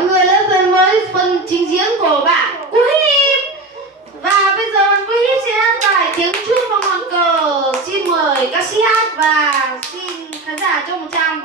Mọi người lên phần với phần trình diễn của bạn Cú Hip. Và bây giờ bạn Cú Hip sẽ hát bài Tiếng chuông và ngọn cờ. Xin mời ca sĩ hát và xin khán giả cho một tràng